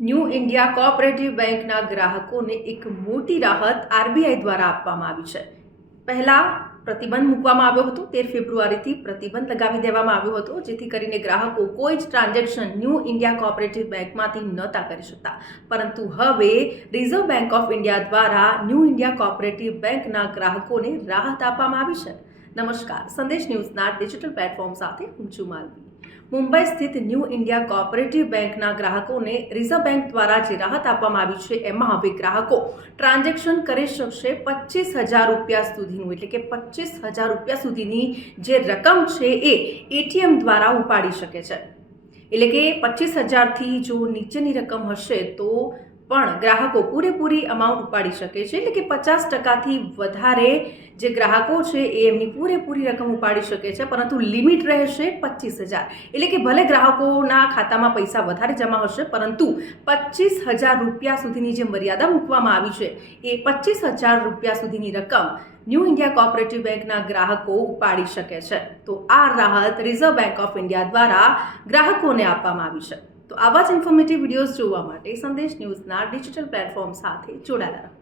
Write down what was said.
New India cooperative બેંકના ગ્રાહકોને એક મોટી રાહત આરબીઆઈ દ્વારા આપવામાં આવી છે। પહેલા પ્રતિબંધ મૂકવામાં આવ્યો હતો। 13 ફેબ્રુઆરીથી પ્રતિબંધ લગાવી દેવામાં આવ્યો હતો, જેથી કરીને ગ્રાહકો કોઈ જ ટ્રાન્ઝેક્શન ન્યૂ ઇન્ડિયા કોઓપરેટિવ બેંકમાંથી નહોતા કરી શકતા। પરંતુ હવે રિઝર્વ બેંક ઓફ ઇન્ડિયા દ્વારા ન્યૂ ઇન્ડિયા કોઓપરેટિવ બેંકના ગ્રાહકોને રાહત આપવામાં આવી છે। નમસ્કાર, સંદેશ ન્યૂઝના ડિજિટલ પ્લેટફોર્મ સાથે હું છું માલવી। મુંબઈ સ્થિત ન્યૂ ઇન્ડિયા કોઓપરેટિવ બેંકના ગ્રાહકોને રિઝર્વ બેંક દ્વારા જે રાહત આપવામાં આવી છે, એમાં હવે ગ્રાહકો ટ્રાન્ઝેક્શન કરી શકશે 25,000 રૂપિયા સુધીનું, એટલે કે 25,000 રૂપિયા સુધીની જે રકમ છે એ એટીએમ દ્વારા ઉપાડી શકે છે। એટલે કે 25,000થી જો નીચેની રકમ હશે તો પણ ગ્રાહકો પૂરેપૂરી અમાઉન્ટ ઉપાડી શકે છે। એટલે કે 50%થી વધારે જે ગ્રાહકો છે એ એમની પૂરેપૂરી રકમ ઉપાડી શકે છે, પરંતુ લિમિટ રહેશે 25,000। એટલે કે ભલે ગ્રાહકોના ખાતામાં પૈસા વધારે જમા હશે, પરંતુ 25,000 રૂપિયા સુધીની જે મર્યાદા મૂકવામાં આવી છે એ 25,000 રૂપિયા સુધીની રકમ ન્યૂ ઇન્ડિયા કોઓપરેટિવ બેંકના ગ્રાહકો ઉપાડી શકે છે। તો આ રાહત રિઝર્વ બેંક ઓફ ઇન્ડિયા દ્વારા ગ્રાહકોને આપવામાં આવી છે। તો આવા જ ઇન્ફોર્મેટિવ વિડીયોઝ જોવા માટે સંદેશ ન્યૂઝના ડિજિટલ પ્લેટફોર્મ સાથે જોડાયેલા રહો।